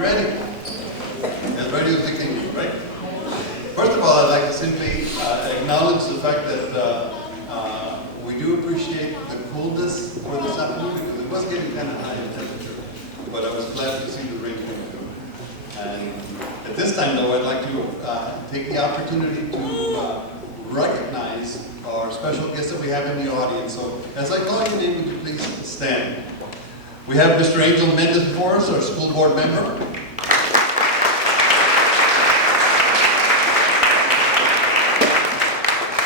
ready? As ready as you can be, right? First of all, I'd like to simply acknowledge the fact that we do appreciate the coolness for this afternoon because it was getting kind of high in temperature. But I was glad to see the rain coming through. And at this time, though, I'd like to take the opportunity to recognize our special guests that we have in the audience. So as I call your name, would you please stand? We have Mr. Angel Mendez before us, our school board member.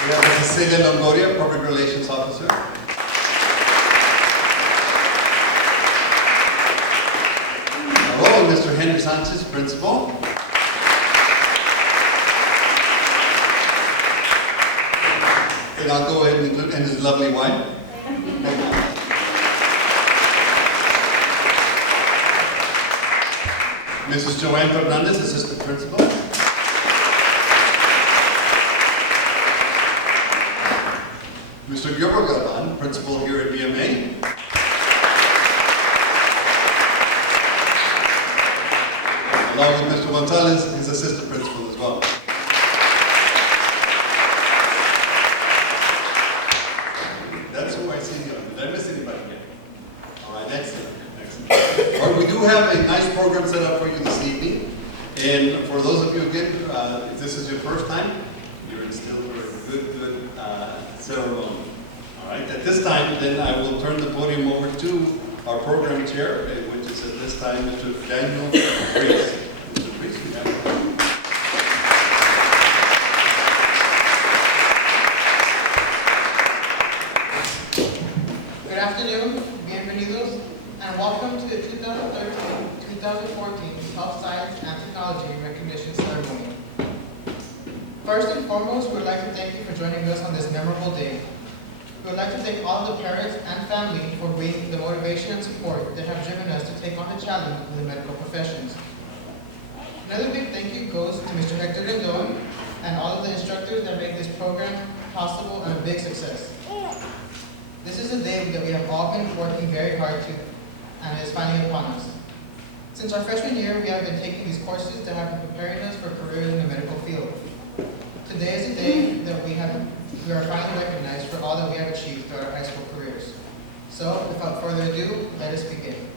We have Mrs. Celia Longoria, Public Relations Officer. Hello, Mr. Henry Sanchez, Principal. And I'll go ahead and include, and his lovely wife. Mrs. Joanne Fernandez, Assistant Principal. Mr. Gilbert Galvan, Principal here at BMA. Along with Mr. Gonzalez, his Assistant Principal as well. That's who I see here. Did I miss anybody here? All right, excellent. Excellent. All right, we do have a nice program set up for you this evening. And for those of you, again, if this is your first time, you're in still for a good ceremony. All right, at this time, then I will turn the podium over to our program chair, which is at this time Mr. Daniel Priest. Mr. Priest, you have it. Good afternoon, bienvenidos, and welcome to the 2013-2014 Health Science and Technology Recognition Ceremony. First and foremost, we would like to thank you for joining us on this memorable day. We would like to thank all of the parents and family for being the motivation and support that have driven us to take on the challenge in the medical professions. Another big thank you goes to Mr. Hector Rendon and all of the instructors that made this program possible and a big success. This is a day that we have all been working very hard to, and it is finally upon us. Since our freshman year, we have been taking these courses that have been preparing us for careers in the medical field. Today is the day that we are finally recognized for all that we have achieved throughout our high school careers. So, without further ado, let us begin.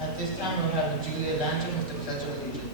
At this time, we'll have Julia Lancha with the Pledge of Allegiance.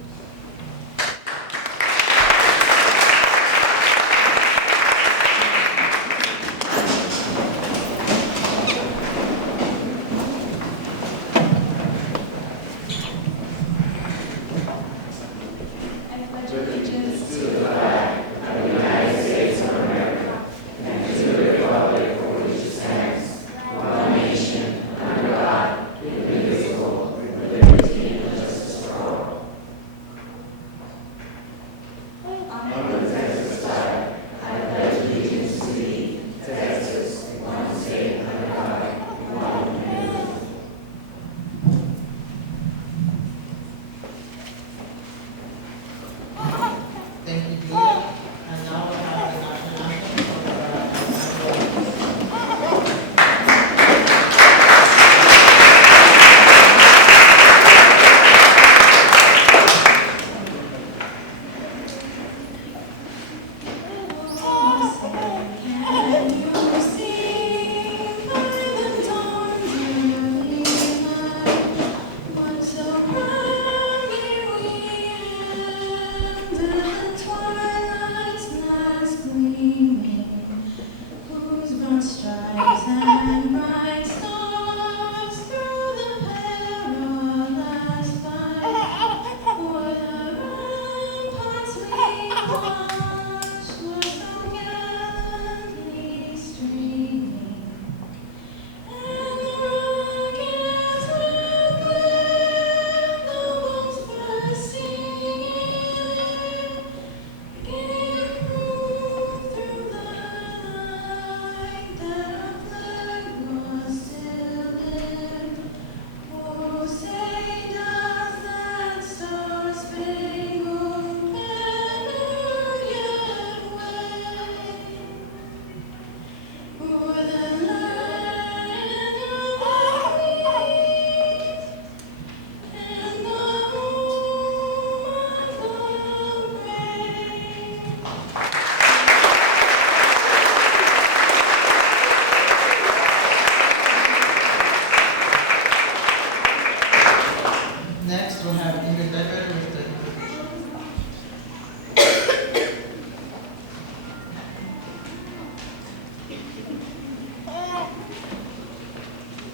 have English Library with the invocation.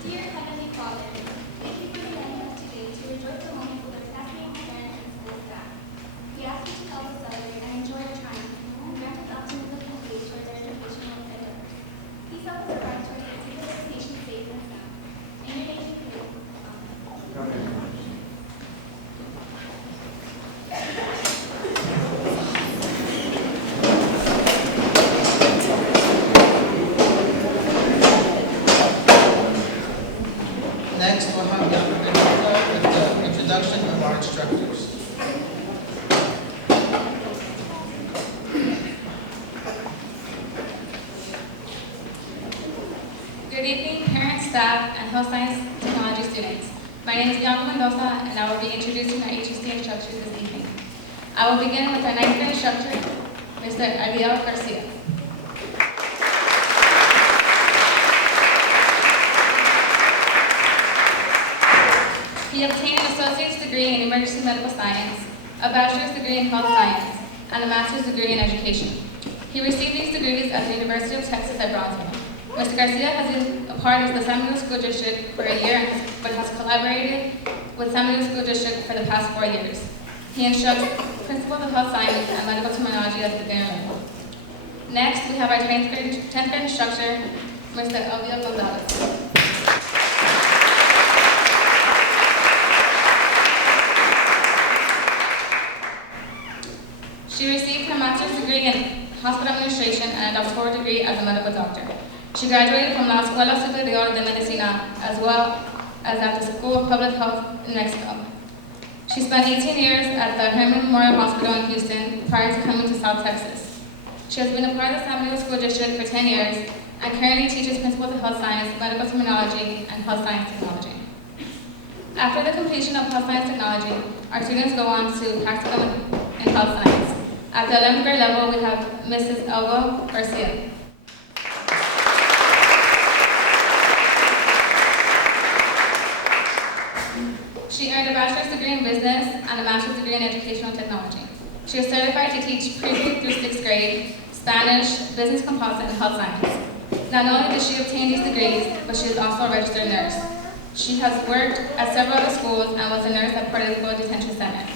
Dear Heavenly Father, thank you for reminding us today to rejoice the moment with our fascinating parents and school staff. We ask you to help us celebrate and enjoy our triumph, and grant us optimism and faith towards our educational endeavors. Please help us arrive towards our destination safe and sound. In your name we pray. Amen. Next, we'll have Dr. Benita with the introduction of our instructors. Good evening, parents, staff, and health science technology students. My name is Bianca Mendoza, and I will be introducing our HSC instructors this evening. I will begin with our 9th grade instructor, Mr. Ariel Garcia. He obtained an associate's degree in emergency medical science, a bachelor's degree in health science, and a master's degree in education. He received these degrees at the University of Texas at Brownsville. Mr. Garcia has been a part of the San Benito School District for a year, but has collaborated with San Benito School District for the past 4 years. He instructs principles of health science and medical terminology at the beginner level. Next, we have our 10th grade instructor, Mr. Elvio Gonzalez. She received her master's degree in hospital administration and a doctoral degree as a medical doctor. She graduated from La Escuela Superior de Medicina as well as at the School of Public Health in Mexico. She spent 18 years at the Herman Memorial Hospital in Houston prior to coming to South Texas. She has been a part of the San Benito School District for 10 years and currently teaches principles of health science, medical terminology, and health science technology. After the completion of health science technology, our students go on to practicum in health science. At the 11th grade level, we have Mrs. Elva Garcia. She earned a bachelor's degree in business and a master's degree in educational technology. She is certified to teach pre-K through 6th grade, Spanish, business composite, and health science. Not only did she obtain these degrees, but she is also a registered nurse. She has worked at several other schools and was a nurse at Puerto Rico Detention Center.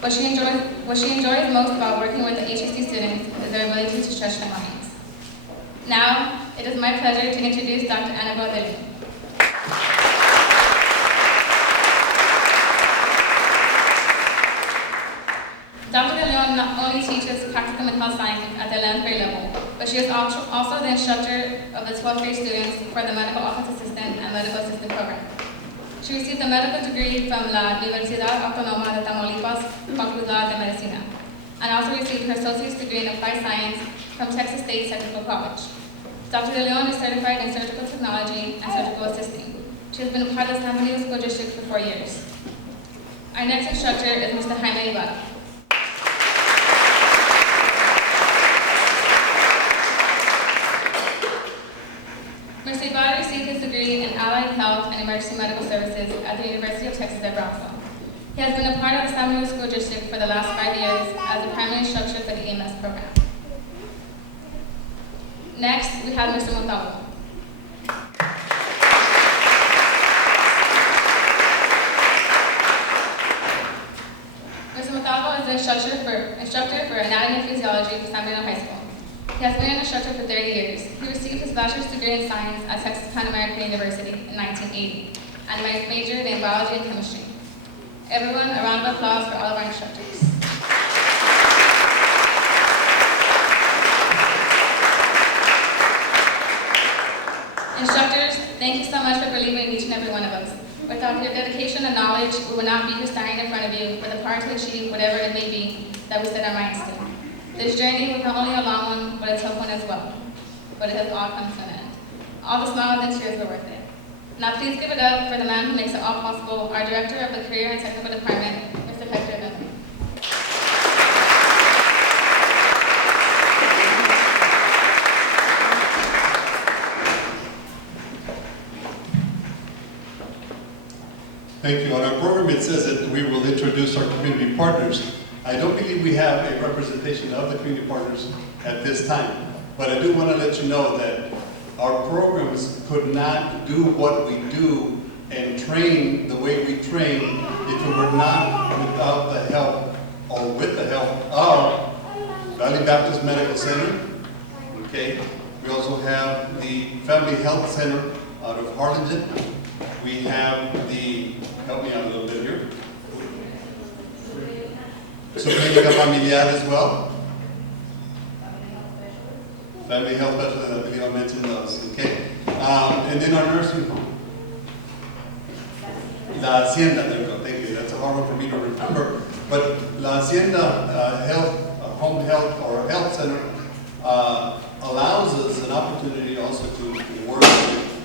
What she enjoys most about working with the HSC students is their ability to stretch their minds. Now, it is my pleasure to introduce Dr. Annabelle Dillon. Dr. De Leon not only teaches practicum in health science at the 11th grade level, but she is also the instructor of the 12th grade students for the medical office assistant and medical assistant program. She received a medical degree from La Universidad Autónoma de Tamaulipas, Facultad de Medicina, and also received her associate's degree in applied science from Texas State Technical College. Dr. De Leon is certified in surgical technology and surgical assisting. She has been a part of the San Benito School District for 4 years. Our next instructor is Mr. Jaime Ibarra. Mr. Ibarra received his degree in Allied Health and Emergency Medical Services at the University of Texas at Brownsville. He has been a part of the San Benito School District for the last 5 years as a primary instructor for the EMS program. Next, we have Mr. Montalvo. Mr. Montalvo is the instructor for anatomy and physiology for San Benito High School. He has been an instructor for 30 years. He received his bachelor's degree in science at Texas Pan American University in 1980 and majored in biology and chemistry. Everyone, a round of applause for all of our instructors. Instructors, thank you so much for believing in each and every one of us. Without your dedication and knowledge, we would not be here standing in front of you with the power to achieve whatever it may be that we set our minds to. This journey was not only a long one, but a tough one as well. But it has all come to an end. All the smiles and tears were worth it. Now please give it up for the man who makes it all possible, our Director of the Career and Technical Department, Mr. Hector Miller. Thank you. On our program, it says that we will introduce community partners. I don't believe we have a representation of the community partners at this time, but I do want to let you know that our programs could not do what we do and train the way we train if it were not without the help or with the help of Valley Baptist Medical Center. Okay, we also have the Family Health Center out of Harlingen. We have the, help me out a little bit here, so Clínica Familiar as well. Family Health Specialist, I believe I mentioned those, okay? And then our nursing home. La Hacienda, there we go, thank you. That's a hard one for me to remember. But La Hacienda Home Health or Health Center allows us an opportunity also to work with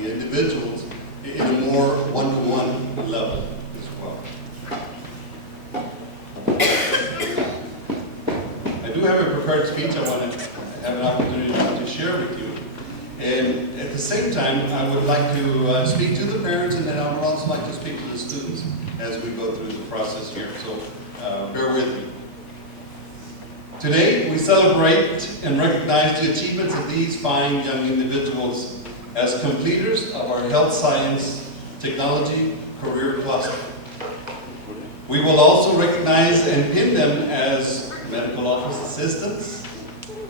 the individuals in a more one-to-one level as well. I do have a prepared speech I want to have an opportunity to share with you. And at the same time, I would like to speak to the parents, and then I would also like to speak to the students as we go through the process here. So bear with me. Today, we celebrate and recognize the achievements of these fine young individuals as completers of our health science technology career cluster. We will also recognize and pin them as medical office assistants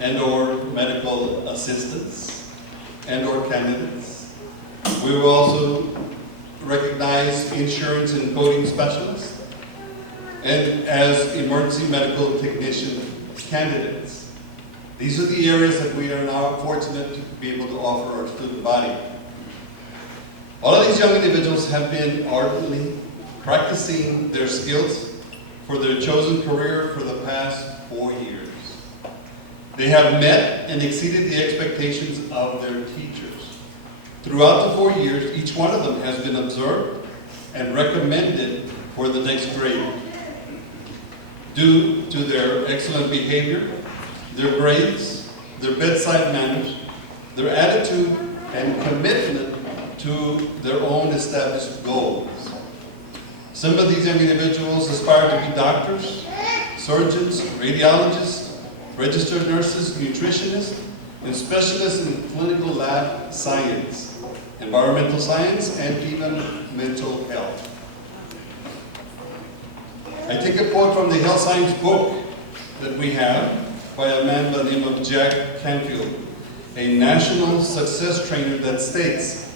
and or medical assistants and or candidates. We will also recognize insurance and coding specialists and as emergency medical technician candidates. These are the areas that we are now fortunate to be able to offer our student body. All of these young individuals have been ardently practicing their skills for their chosen career for the past 4 years. They have met and exceeded the expectations of their teachers. Throughout the 4 years, each one of them has been observed and recommended for the next grade. Due to their excellent behavior, their grades, their bedside manners, their attitude and commitment to their own established goals. Some of these young individuals aspire to be doctors, surgeons, radiologists, registered nurses, nutritionists, and specialists in clinical lab science, environmental science, and even mental health. I take a quote from the health science book that we have by a man by the name of Jack Canfield, a national success trainer, that states,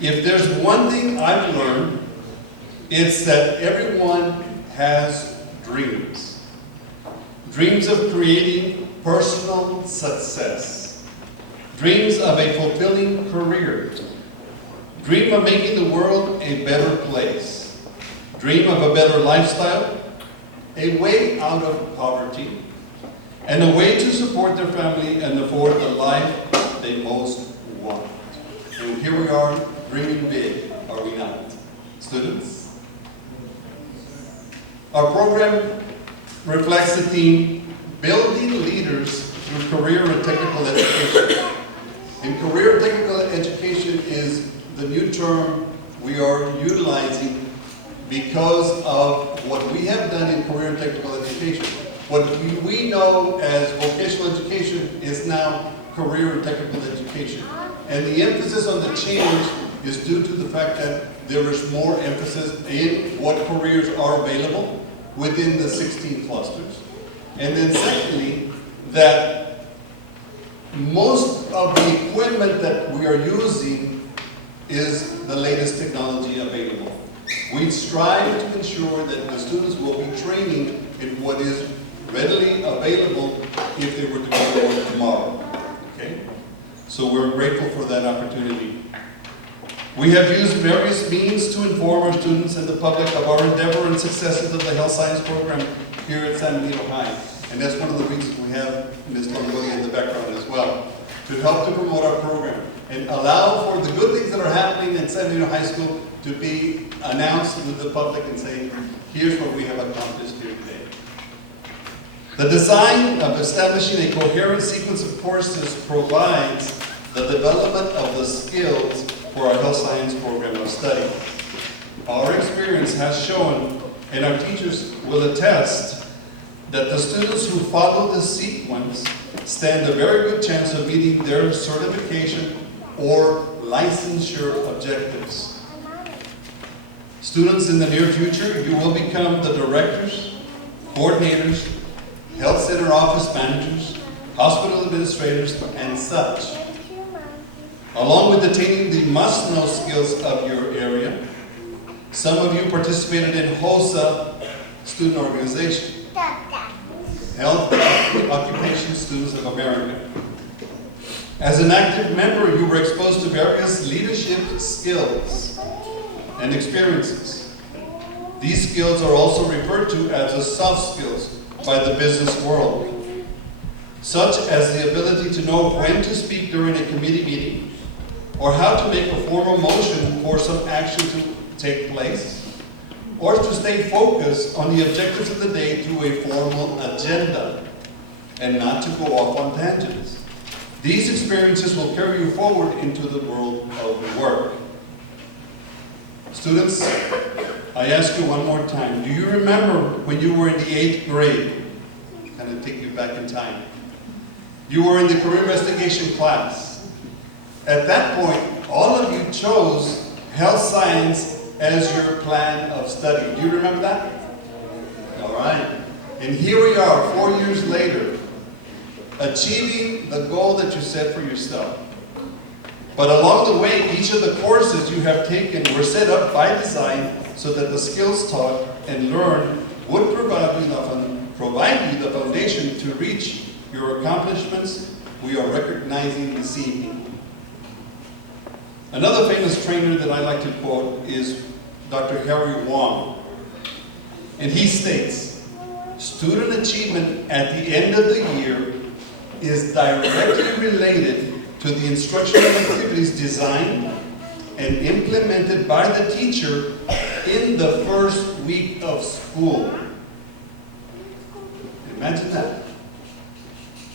if there's one thing I've learned, it's that everyone has dreams. Dreams of creating personal success. Dreams of a fulfilling career. Dream of making the world a better place. Dream of a better lifestyle, a way out of poverty, and a way to support their family and afford the life they most want. And here we are, dreaming big, are we not? Students? Our program reflects the theme, building leaders through career and technical education. And career and technical education is the new term we are utilizing because of what we have done in career and technical education. What we know as vocational education is now career and technical education. And the emphasis on the change is due to the fact that there is more emphasis in what careers are available within the 16 clusters. And then secondly, that most of the equipment that we are using is the latest technology available. We strive to ensure that the students will be training in what is readily available if they were to be born tomorrow. Okay? So we're grateful for that opportunity. We have used various means to inform our students and the public of our endeavor and successes of the health science program here at San Benito High. And that's one of the reasons we have Ms. Longoria in the background as well, to help to promote our program and allow for the good things that are happening at San Benito High School to be announced to the public and saying, here's what we have accomplished here today. The design of establishing a coherent sequence of courses provides the development of the skills for our health science program of study. Our experience experience has shown, and our teachers will attest, that the students who follow this sequence stand a very good chance of meeting their certification or licensure objectives. Students, in the near future, you will become the directors, coordinators, health center office managers, hospital administrators, and such. Along with attaining the must-know skills of your area, some of you participated in HOSA student organization, Health Occupation Students of America. As an active member, you were exposed to various leadership skills and experiences. These skills are also referred to as the soft skills by the business world, such as the ability to know when to speak during a committee meeting, or how to make a formal motion for some action to take place, or to stay focused on the objectives of the day through a formal agenda, and not to go off on tangents. These experiences will carry you forward into the world of work. Students, I ask you one more time, do you remember when you were in the 8th grade? Kind of take you back in time. You were in the career investigation class. At that point, all of you chose health science as your plan of study. Do you remember that? All right. And here we are, 4 years later, achieving the goal that you set for yourself. But along the way, each of the courses you have taken were set up by design so that the skills taught and learned would provide you the foundation to reach your accomplishments we are recognizing this evening. Another famous trainer that I like to quote is Dr. Harry Wong. And he states, student achievement at the end of the year is directly related to the instructional activities designed and implemented by the teacher in the first week of school. Imagine that.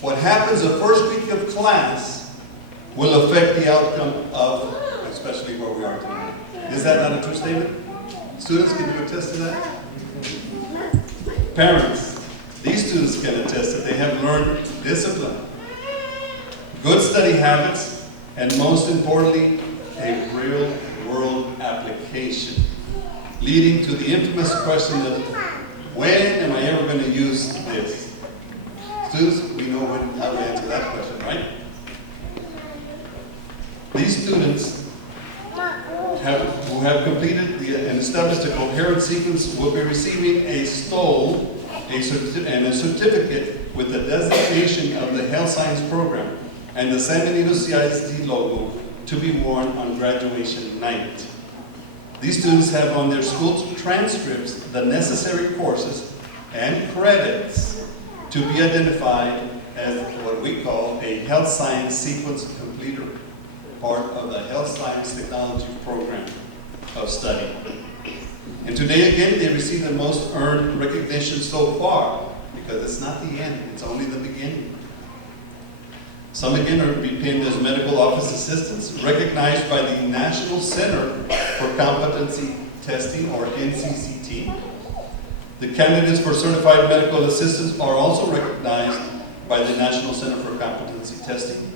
What happens the first week of class will affect the outcome of, especially where we are tonight. Is that not a true statement? Students, can you attest to that? Parents, these students can attest that they have learned discipline, good study habits, and most importantly, a real world application, leading to the infamous question of, when am I ever going to use this? Students, we know how to answer that question, right? These students who have completed and established a coherent sequence will be receiving a stole and a certificate with the designation of the health science program and the San Benito CISD logo to be worn on graduation night. These students have on their school transcripts the necessary courses and credits to be identified as what we call a health science sequence completer, part of the health science technology program of study. And today again, they receive the most earned recognition so far, because it's not the end, it's only the beginning. Some again are pinned as medical office assistants, recognized by the National Center for Competency Testing, or NCCT. The candidates for certified medical assistants are also recognized by the National Center for Competency Testing.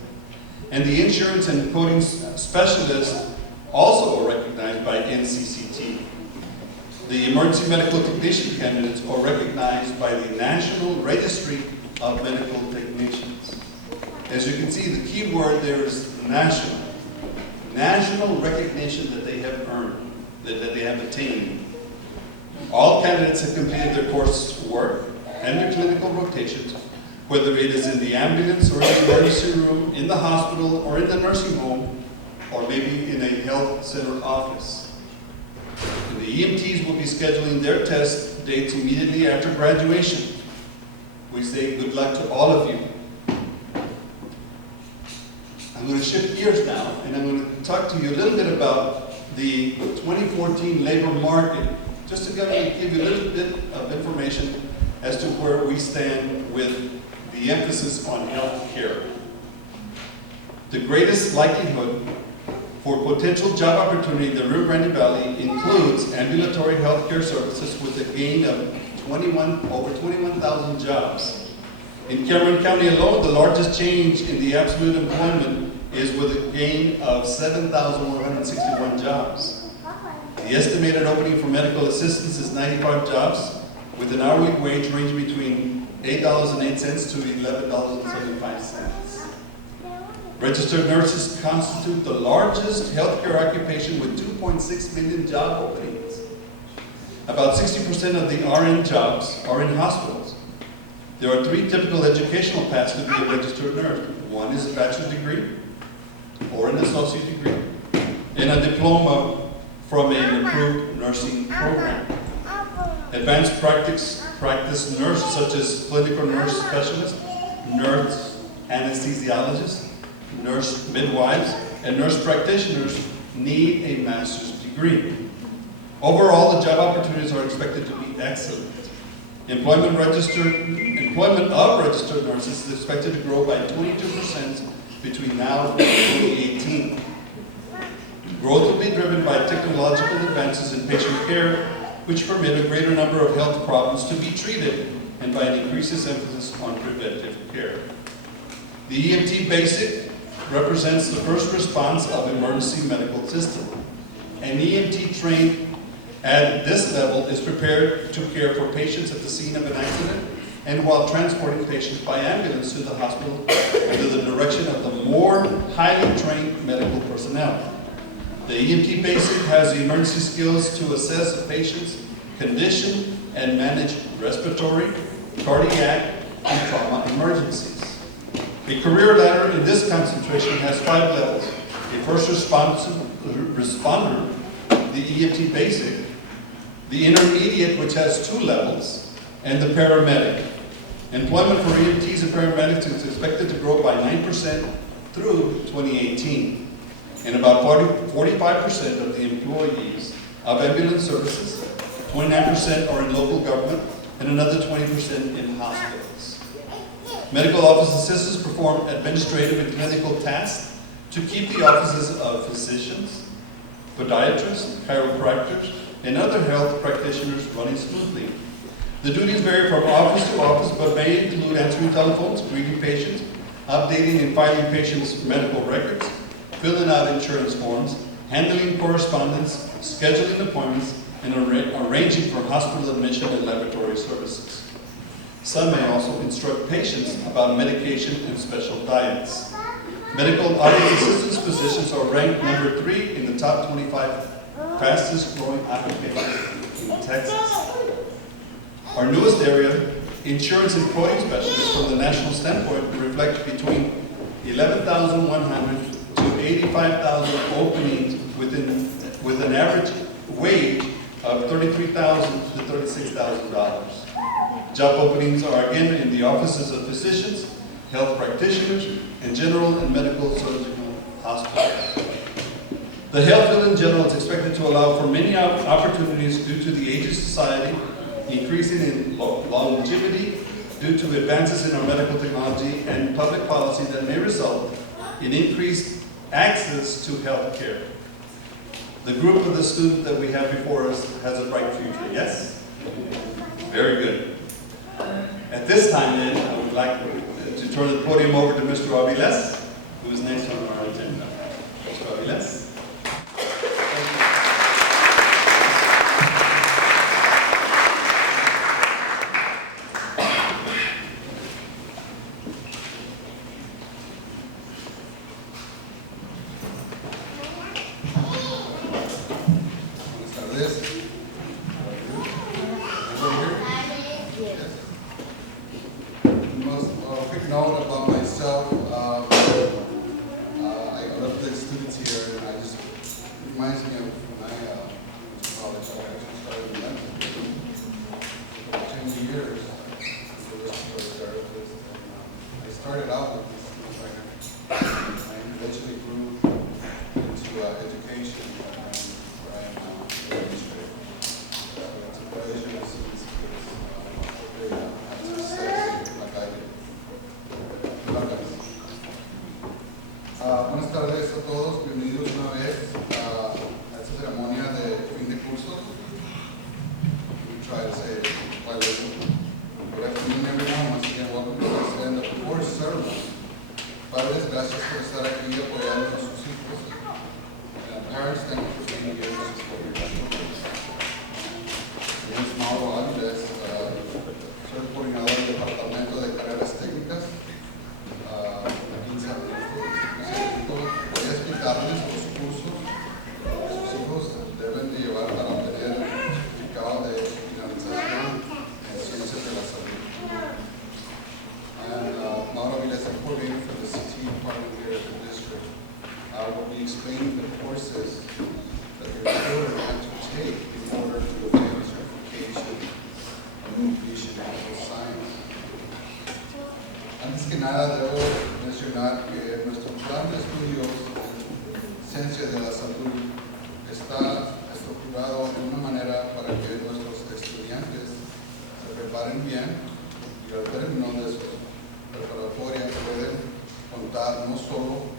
And the insurance and coding specialists also are recognized by NCCT. The emergency medical technician candidates are recognized by the National Registry of Medical Technicians. As you can see, the key word there is national. National recognition that they have earned, that they have attained. All candidates have completed their coursework and their clinical rotations, whether it is in the ambulance or in the emergency room, in the hospital or in the nursing home, or maybe in a health center office. And the EMTs will be scheduling their test dates immediately after graduation. We say good luck to all of you. I'm going to shift gears now, and I'm going to talk to you a little bit about the 2014 labor market, just to give you a little bit of information as to where we stand with the emphasis on health care. The greatest likelihood for potential job opportunity in the Rio Grande Valley includes ambulatory healthcare services with a gain of over 21,000 jobs. In Cameron County alone, the largest change in the absolute employment is with a gain of 7,161 jobs. The estimated opening for medical assistants is 95 jobs, with an hourly wage ranging between $8.08 to $11.75. Registered nurses constitute the largest healthcare occupation with 2.6 million job openings. About 60% of the RN jobs are in hospitals. There are 3 typical educational paths to be a registered nurse. One is a bachelor's degree or an associate degree and a diploma from an approved nursing program. Advanced practice nurses such as clinical nurse specialist, nurse anesthesiologist, nurse midwives, and nurse practitioners need a master's degree. Overall, the job opportunities are expected to be excellent. Employment of registered nurses is expected to grow by 22% between now and 2018. Growth will be driven by technological advances in patient care, which permit a greater number of health problems to be treated, and by an increased emphasis on preventive care. The EMT Basic represents the first response of emergency medical system. An EMT trained at this level is prepared to care for patients at the scene of an accident and while transporting patients by ambulance to the hospital under the direction of the more highly trained medical personnel. The EMT Basic has the emergency skills to assess a patient's condition and manage respiratory, cardiac, and trauma emergencies. A career ladder in this concentration has 5 levels. A first responder, the EMT Basic, the intermediate, which has 2 levels, and the paramedic. Employment for EMTs and paramedics is expected to grow by 9% through 2018. And about 45% of the employees of ambulance services, 29% are in local government, and another 20% in hospitals. Medical office assistants perform administrative and clinical tasks to keep the offices of physicians, podiatrists, chiropractors, and other health practitioners running smoothly. The duties vary from office to office, but may include answering telephones, greeting patients, updating and filing patients' medical records, filling out insurance forms, handling correspondence, scheduling appointments, and arranging for hospital admission and laboratory services. Some may also instruct patients about medication and special diets. Medical office assistance positions are ranked number 3 in the top 25 fastest growing occupations in Texas. Our newest area, insurance employee specialists, from the national standpoint, reflects between 11,100 to 85,000 openings with an average wage of $33,000 to $36,000. Job openings are again in the offices of physicians, health practitioners, and general and medical surgical hospitals. The health field in general is expected to allow for many opportunities due to the aging society, increasing in longevity due to advances in our medical technology and public policy that may result in increased access to health care. The group of the student that we have before us has a bright future, yes? Very good. At this time then, I would like to turn the podium over to Mr. Aviles, who is next on our agenda. Mr. Aviles. Note about myself, I love the students here, and I try to say it while listening. Good afternoon, everyone. Once again, welcome to this end of the fourth ceremony. Padres, gracias por estar aquí apoyando a sus hijos. Parents, thank you for being here to support your children. Mi nombre es Mauro Ángeles, soy coordinador del Departamento de Carreras Técnicas aquí en San Benito. Voy a explicarles los cursos que sus hijos deben de llevar para obtener el certificado de finalización en Ciencias de la Salud. And Mauro Ángeles, I'm coordinator for the CT department here at the district. I will be explaining the courses that your children have to take in order to obtain certification of nutrition and health science. Antes que nada, debo mencionar que nuestro plan de estudios en ciencias de la salud está estructurado de una manera para que nuestros estudiantes se preparen bien y al término de su preparatoria pueden contar no solo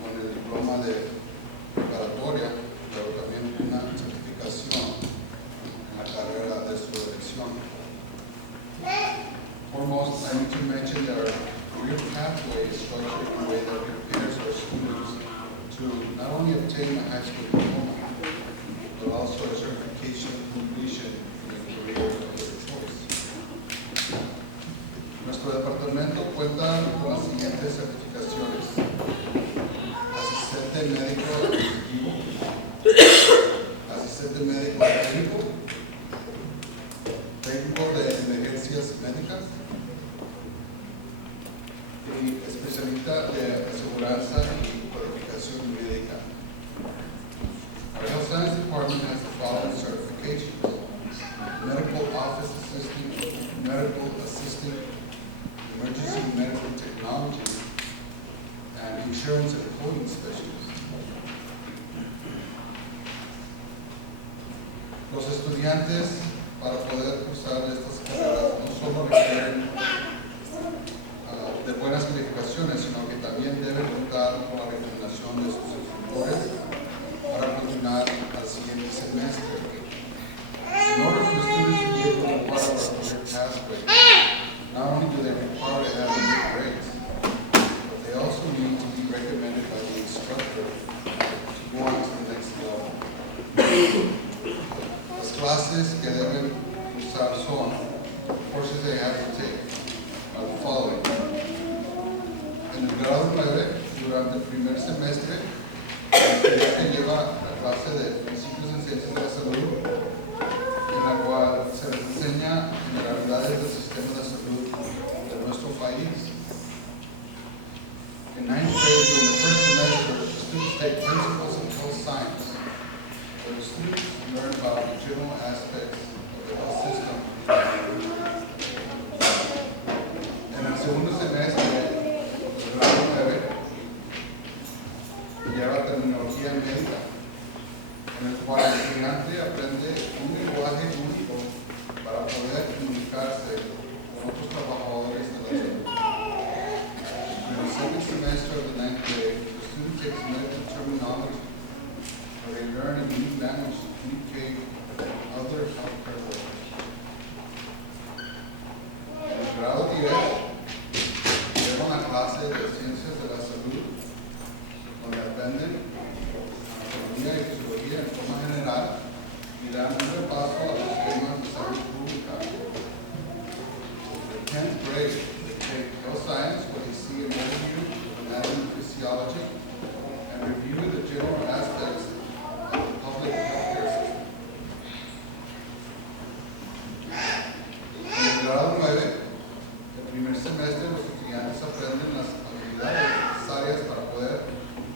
con el diploma de preparatoria, pero también una certificación en la carrera de su elección. Foremost, I need to mention that our career pathway is structured in a way that prepares our students to not only obtain a high school diploma, but also a certification completion in a career of their choice. Nuestro departamento cuenta con las siguientes certificaciones: asistente médico administrativo, asistente médico técnico, técnico de emergencias médicas y especialista de aseguranza y codificación médica. Our health science department has the following certifications: medical office assistant, medical assistant, emergency medical technology, and insurance and coding specialist. Los estudiantes, para poder cursar estas carreras, no solo requieren de buenas calificaciones, sino que también deben contar con la recomendación de sus instructores para continuar al siguiente semestre. In order for the students to be able to be part of our career pathway, not only do they require to have good grades, but they also need to be recommended by the instructor to go on to the next level. Las clases que deben usar son, courses they have to take, are the following. En el grado 9, durante el primer semestre, el estudiante lleva la clase de Principios en Ciencias de la Salud, en la cual se les enseña generalidades del sistema de salud de nuestro país. In 9th grade, during the first semester, the students take Principles of Health Science, where the students learn about the general aspects of the health system. En el segundo semestre, el grado 9, lleva terminología médica, en el cual el estudiante aprende un lenguaje único para poder comunicarse con otros trabajadores de la salud. In the second semester of the 9th grade, the student takes medical terminology, where they learn a new language to communicate with other healthcare workers. En el grado 10, lleva una clase de Ciencias de la Salud, donde aprenden anatomía y fisiología en forma general y dan un repaso a los temas de salud pública. In the 10th grade, they take health science, where they see an overview of anatomy and physiology and review the general aspects of the public healthcare system. En el grado 9, el primer semestre, los estudiantes aprenden las habilidades necesarias para poder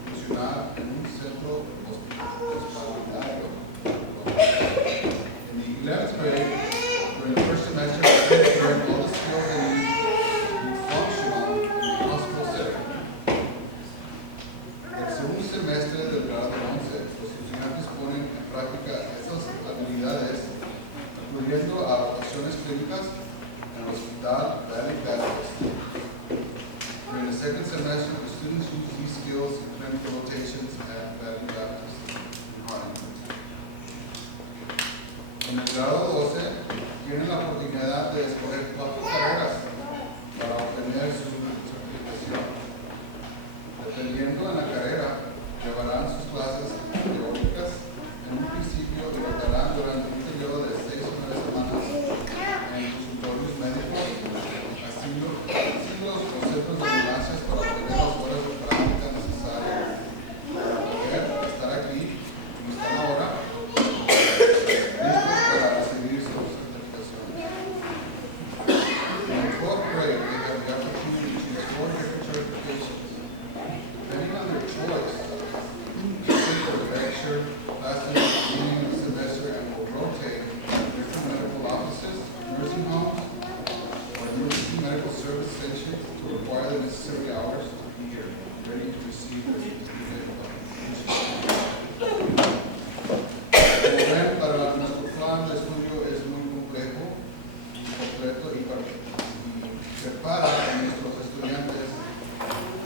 funcionar en un centro hospitalario. In the 11th grade, during the first semester, they learn all the skills they need to be functional in the hospital setting. El segundo semestre del grado 11, los estudiantes ponen en práctica esas habilidades, incluyendo adaptaciones clínicas en el hospital Valley Baptist. During the second semester, the students use these skills in clinical rotations at Valley Baptist in Harlem. En el grado 12, tienen la oportunidad de escoger 4 carreras para obtener su certificación. Dependiendo de la carrera, llevarán sus clases teóricas en un principio y rotarán durante un periodo de 6 o 9 semanas en consultorios médicos, asilos o centros de ambulancias para obtener las horas de práctica necesarias para poder estar aquí, como están ahora, listos para recibir su certificación. In 12th grade, they have the opportunity to choose 4 different certifications. Depending on their choice, for the lecture, lasting at the beginning of the semester and will rotate different medical offices, nursing homes, or emergency medical service stations to require the necessary hours to be here, ready to receive their certificate. Como ven, para nuestro plan de estudio es muy complejo, completo y prepara a nuestros estudiantes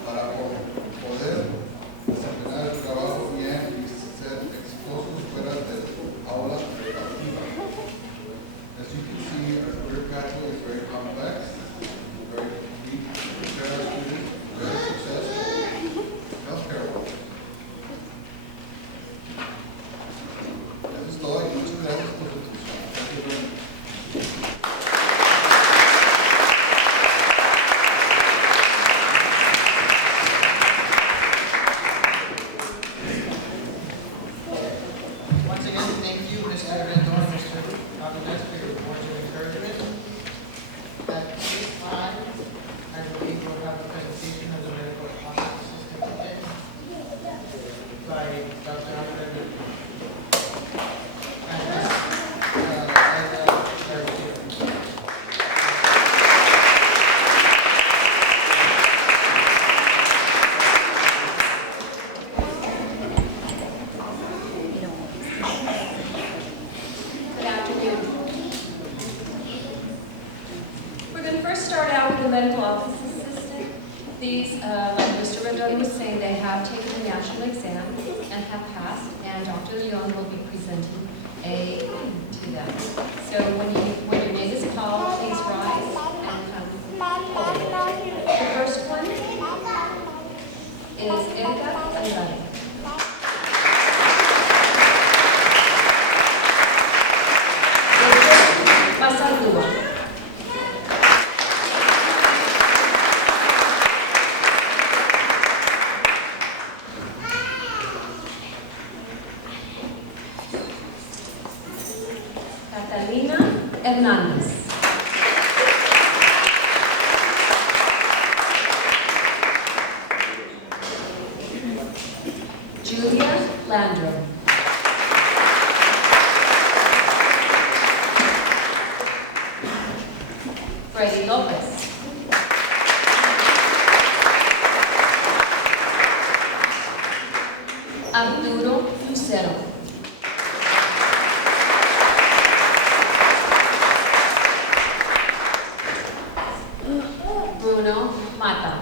para poder desempeñar el trabajo bien y ser exitosos fuera del aula educativa. As you can see, our career pathway is very complex, very deep, prepare our students for very successful healthcare work. Eso es todo y muchas gracias por su atención. Thank you very much. Once again, thank you, Mr. Rendon and Mr. Aguilar, for your words of encouragement. At this time, I believe we'll have a presentation of the medical office assistant today by Dr. Aguilar. And Ms. Ella Garcia. Good afternoon. We're going to first start out with the medical office assistant. These, like Mr. Rendon was saying, they have taken the national exam and have passed, and Dr. Leon will be presenting a to them. So when your name is called, please rise and come forward. The first one is Erika Andrade. Pasaldúa. Catalina Hernández. Julia Landrum. Brady Lopez. Arturo Lucero. Bruno Mata.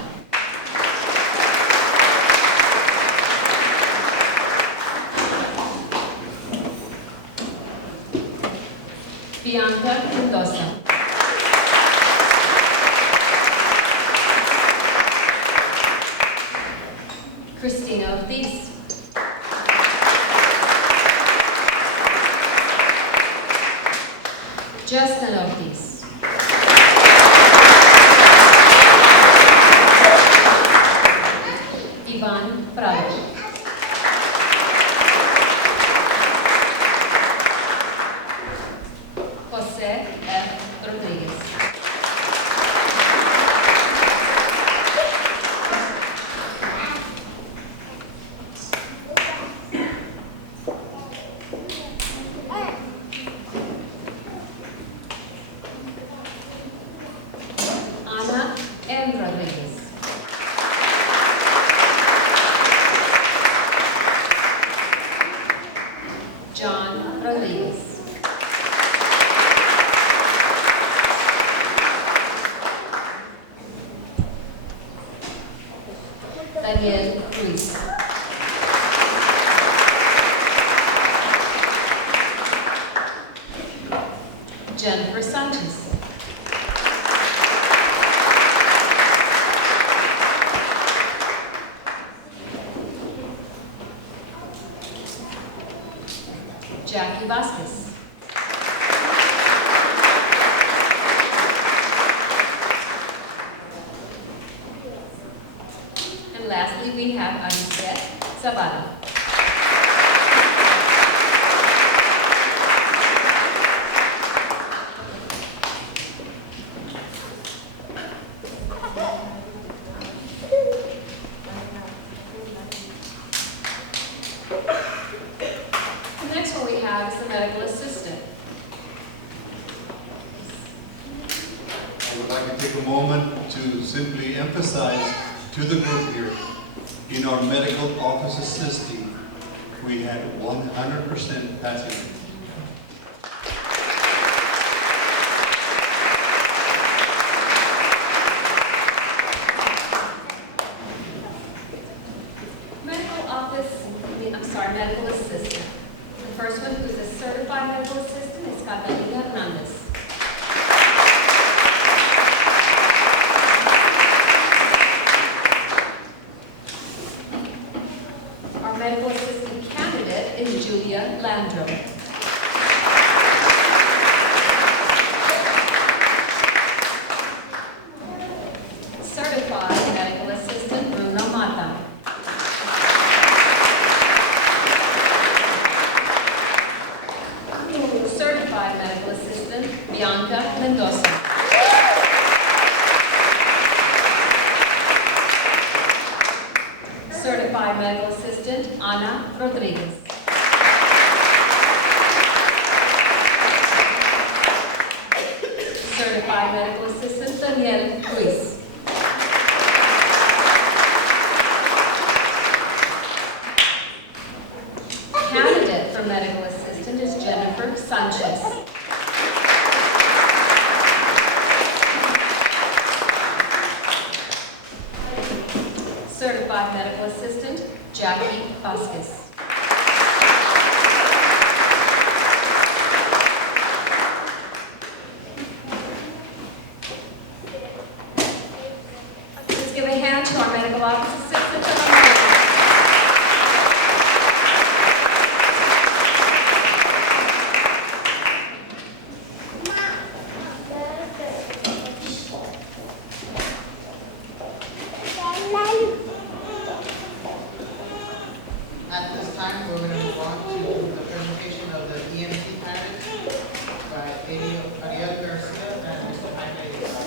Bianca Mendoza. Christina Ortiz. Justin Ortiz. Iván Prado. José F. Rodríguez. Ana M. Rodríguez. John Rodríguez. Jennifer Sanchez. Jackie Vasquez. And lastly, we have Anisette Zavala. The next one we have is the medical assistant. I would like to take a moment to simply emphasize to the group here, in our medical office assisting, we had 100% passing rate. Medical assistant. The first one, who's a certified medical assistant, is Catalina Hernandez. Our medical assistant candidate is Julia Landrum. Certified medical assistant Bruno Mata. Certified medical assistant Bianca Mendoza. Certified medical assistant Ana Rodriguez. Certified medical assistant Daniel Ruiz. Candidate for medical assistant is Jennifer Sanchez. Certified medical assistant Jackie Vasquez. Let's give a hand to our medical office assistant. At this time, we're going to move on to the presentation of the EMT candidates by Ariel Garcia and Mr. Jaime Ibarra.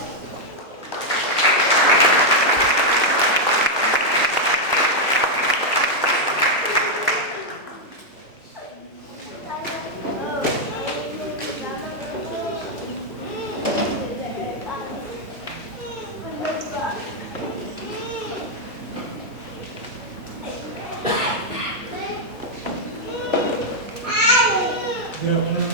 Good afternoon.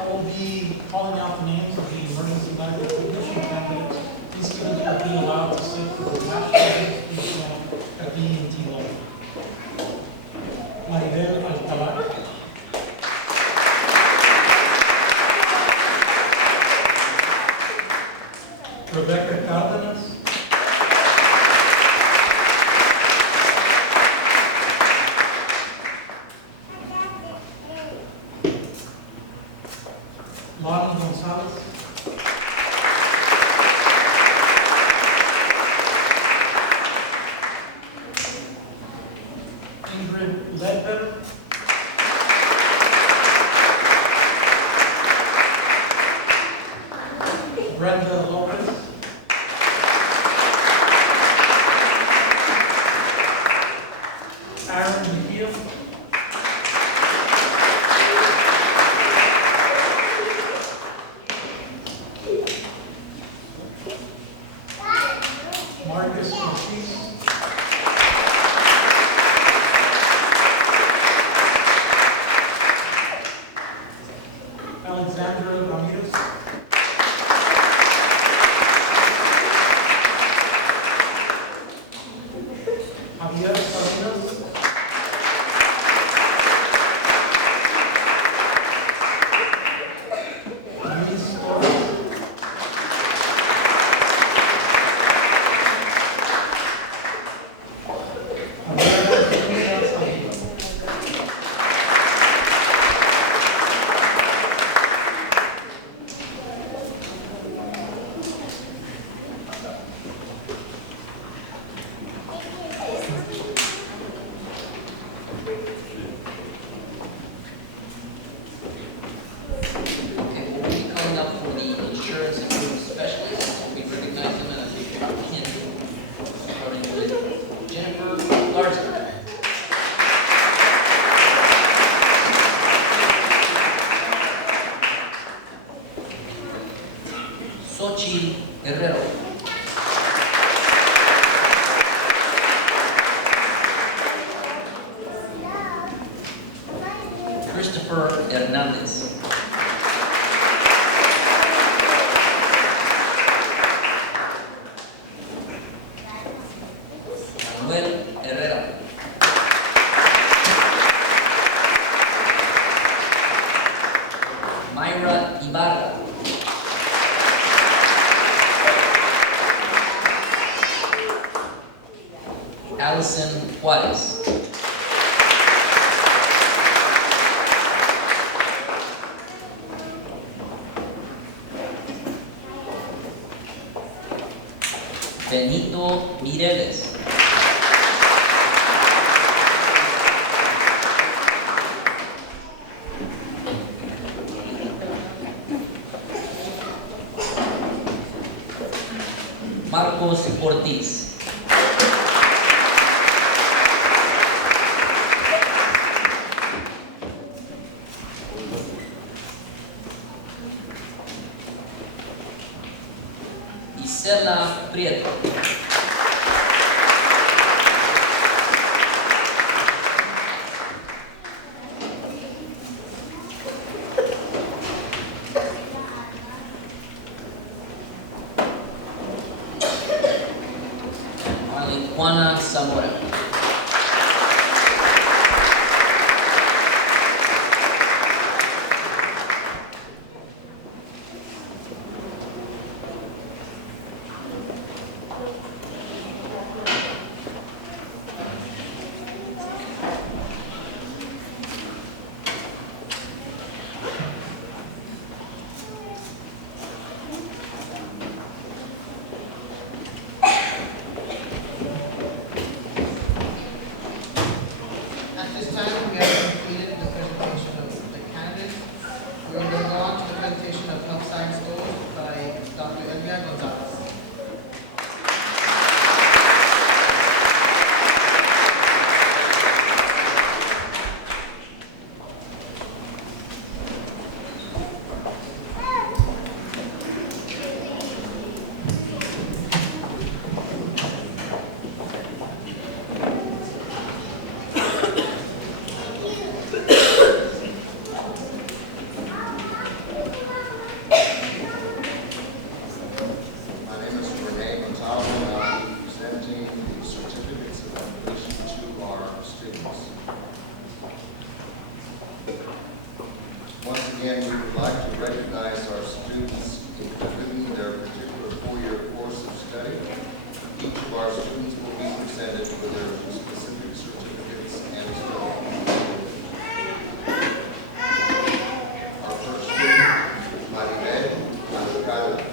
I will be calling out the names of the emergency medical technician candidates. These students are being allowed to sit for the national exam at the EMT level. Maribel Alcalá. Rebecca Cárdenas. Lonnie Gonzalez. Ingrid Ledbetter. Brenda Lopez. Aaron Mejia. Marcus Ortiz. Alexandra Ramirez. Javier Salinas. Luis Torres. Alberto Teresa Santos. Okay, we'll be coming up for the insurance improvement specialist. We recognize them and I think we can. Starting with Jennifer Larson. Xochitl Guerrero. Christopher Hernandez. Manuel Herrera. Mayra Ibarra. Allison Juarez. Benito Mireles. Marcos Ortiz. Isela Prieto. Juana Zamora. At this time, we have completed the presentation of the candidates. We are going to go on to the presentation of health science goals by Dr. Elvia Gonzalez. My name is Renee Montalvo, and I'll be presenting the certificates of completion to our students. Once again, we would like to recognize our students in completing their particular four-year course of study. Each of our students will be presented with their specific certificates and certificates. Our first student, Maribel Alcalde.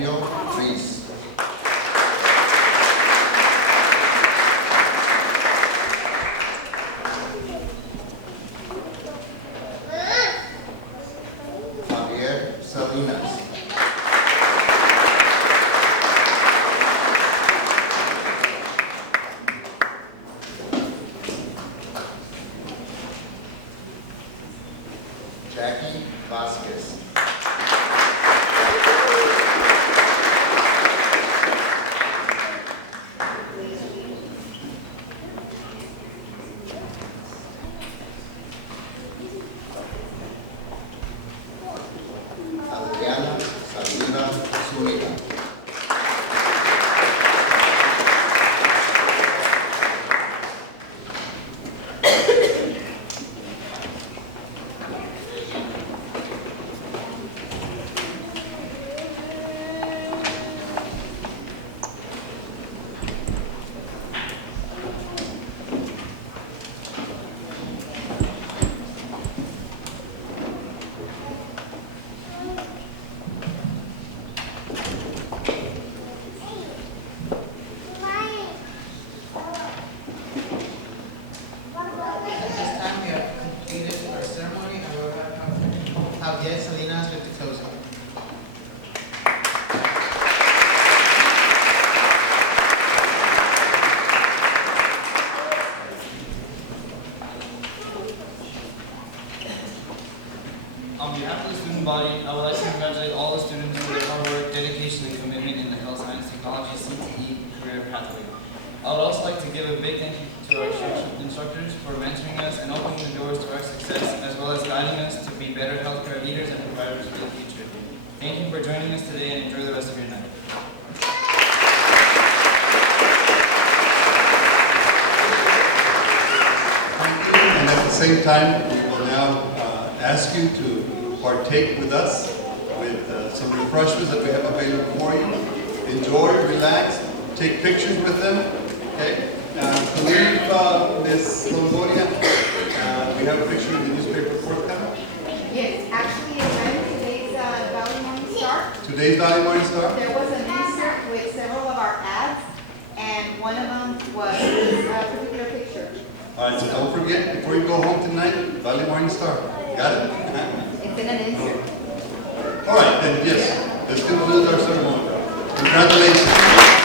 Daniel Reese. Javier Salinas. Jackie Vasquez. Adriana Saldívar Zúñiga. At this time, we have completed our ceremony, and we will have Javier Salinas with the closing. On behalf of the student body, I would like to congratulate all the students for their hard work, dedication, and commitment in the health science technology CTE career pathway. I would also like to give a big thank you to our instructors for mentoring us and opening the doors to our success, as well as guiding us to be better healthcare leaders and providers for the future. Thank you for joining us today, and enjoy the rest of your night. Thank you. And at the same time, we will now ask you to partake with us with some refreshments that we have available for you. Enjoy, relax, take pictures with them. Okay? To leave Ms. Longoria, we have a picture in the newspaper forthcoming. Yes, actually, in today's Valley Morning Star, Today's Valley Morning Star. there was an insert with several of our ads, and one of them was this particular picture. All right, so don't forget, before you go home tonight, Valley Morning Star. Got it? It's in an insert. All right, then yes, let's conclude our ceremony. Congratulations.